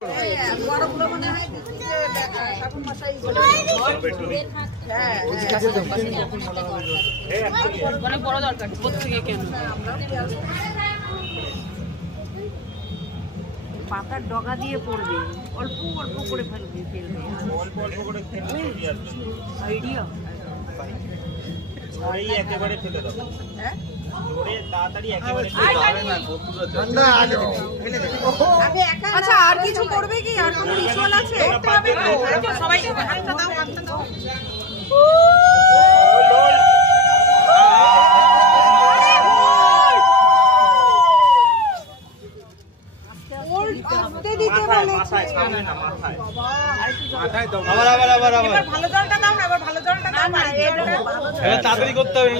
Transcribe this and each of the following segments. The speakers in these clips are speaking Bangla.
পাতার ডগা দিয়ে পড়বে, অল্প অল্প করে ফেলবে, আইডিয়া একেবারে ফেলে দাও। আচ্ছা, আর কিছু করবে কি? আর কোনো রিচুয়াল আছে? সবাই হাতটা দাও, হাতটা দাও। ভালো জলটা দাও না, এবার ভালো জলটা দাও না, তাড়াতাড়ি করতে হবে।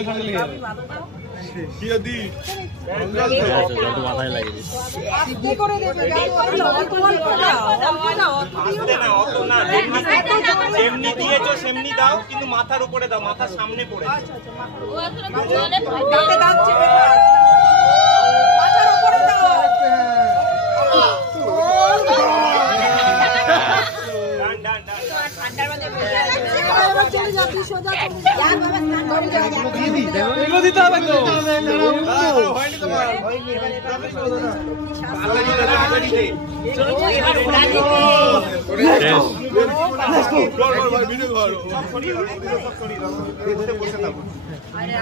যেমনি দিয়েছো সেমনি দাও, কিন্তু মাথার উপরে দাও, মাথার সামনে পড়ে। দিতে হবে তো,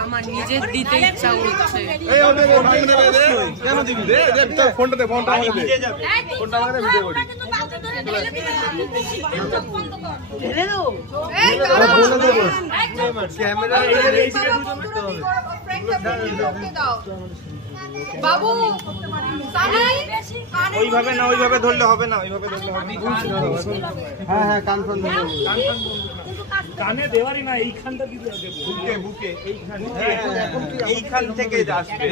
আমার নিজের দিতে ইচ্ছা হচ্ছে। কেন দিবি রে? ফোনটা দে, ফোনটা আমাকে দে, ফোনটা আমাকে ভিডিও করি। বাবু ওইভাবে না, ওইভাবে ধরলে হবে না, ওইভাবে ধরলে হবে না। হ্যাঁ হ্যাঁ, কান ফোন ধরো, কানে দেওয়ারই না, এইখানটা দিতে হবে, বুকে বুকে, এইখান থেকে আসবে।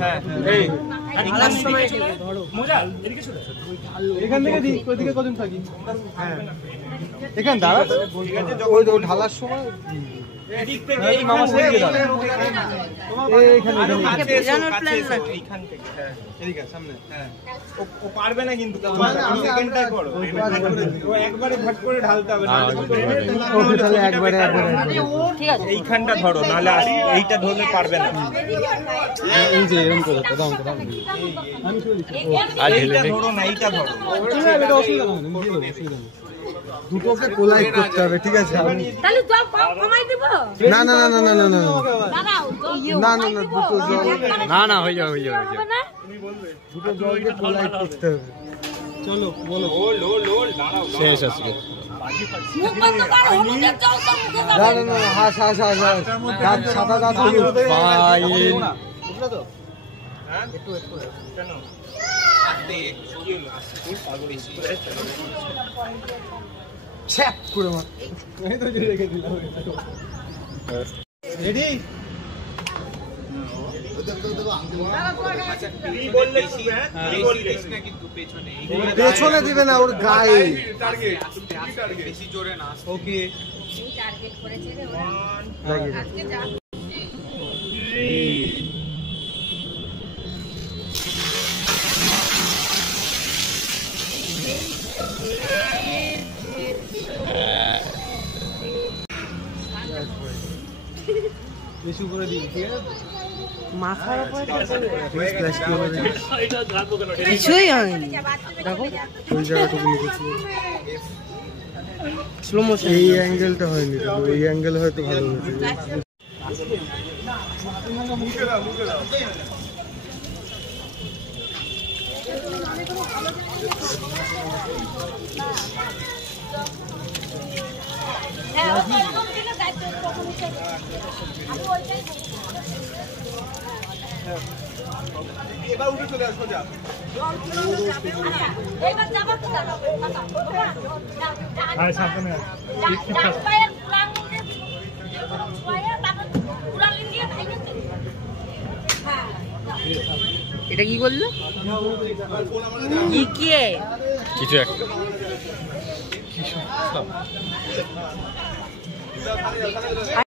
হ্যাঁ, এই মজা এদিকে শুনে, এখান থেকে দি, ওইদিকে কতদিন থাকি? হ্যাঁ, এখান দাঁড়া, ঠিক আছে, ওই ঢালার সময় এদিক থেকে এই মামা সরিয়ে দাও, এইখানে বেজানোর প্ল্যান না, এইখান থেকে। হ্যাঁ, এদিকে সামনে। হ্যাঁ, ও পারবে না কিন্তু, সেকেন্ডটাই করো, ও একবারে ভাট করে ঢালতে হবে না, ওকে তাহলে একবারে ঠিক আছে, এইখানটা ধরো, নালে এইটা ধরলে পারবে না। এই যে এরকম করে দাও, দাও আমি শুনি, আর এইটা ধরো না, এইটা ধরো, এটা অসুবিধা না, আমি দিয়ে দেব, অসুবিধা নেই। দুটোকে কোলাইট করতে হবে, ঠিক আছে? তাহলে জল কমাই দেব? না না না না না না দাঁড়াও, না না না, দুটো জল, না না, হয়ে যাবে, হয়ে যাবে, তুমি বলবে দুটো জলকে কোলাইট করতে হবে। চলো বলো, লোল দাঁড়াও, শেষ আজকে। মুখ বন্ধ কর, হলুদের জল তো মুখে না না না, হাস হাস হাস হাস, দাঁত সাদা দাঁত হলুদ, ফাইন, বুঝলো তো? হ্যাঁ, একটু কেন আস্তে কি হলো, আস্তে পাগল বেশি ছ্যাপ করে মার, আমি তো রেখে দিলাম। রেডি? পেছনে দিবে না, ওর গায়ে বেশি জোরে না। ওকে, টার্গেট করেছে রে ওরা, আজকে যা বেশি করে দিই, ঠিক আছে? মাথার উপরে কিছুই কিছুই হয়নি, দেখো ওই জায়গাটুকু লিখেছি, স্লো মোশন, এই অ্যাঙ্গেলটা হয়নি, এই অ্যাঙ্গেল হয়তো ভালো হয়েছে। এবার উঠে চলে আসো, যা এবার যাবা তো দাও, আর সামনে ডান পায়ের পুরান নিয়ে ছয়া, তারপর পুরান নিয়ে ভেঙে চলে। হ্যাঁ, এটা কি করলো? কি কি কিছু একটা